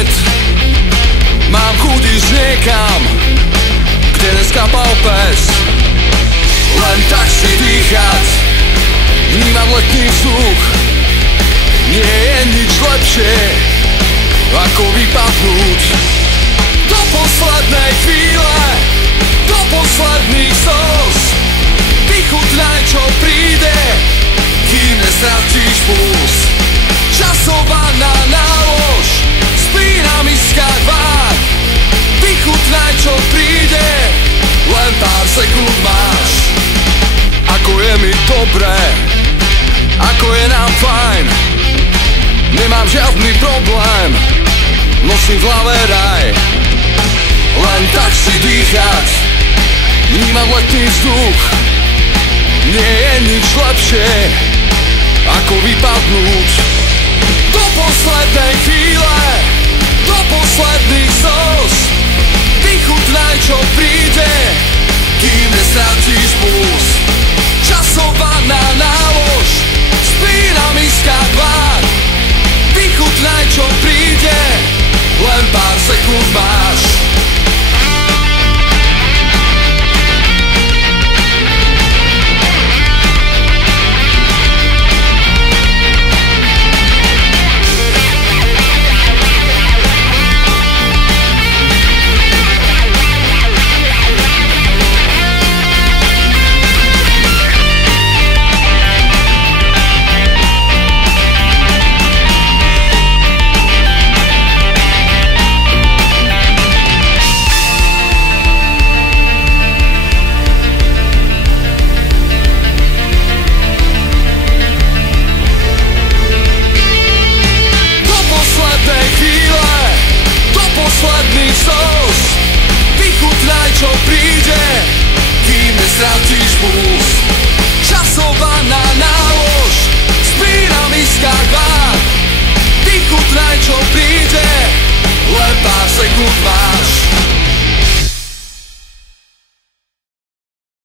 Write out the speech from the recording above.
svet. Mám chuť ísť niekam, kde neskapal pes. Len tak si dýchať, vnímam letný vzduch. Nie je nič lepšie, ako vypadnúť do poslednej chvíle, do posledných slz. Vychutnaj, čo príde, kým nestratíš puls. Časovaná nálož, spínam iskať vár. Vychutnaj, čo príde, len pár sekúnd máš. Ako je mi dobré, ako je nám fajn. Nemám žiadny problém, nosím v hlave raj. Len tak si dýchať, vnímam letný vzduch. Nie je nič lepšie, ako vypadnúť do poslednej chvíle, do posledných slz.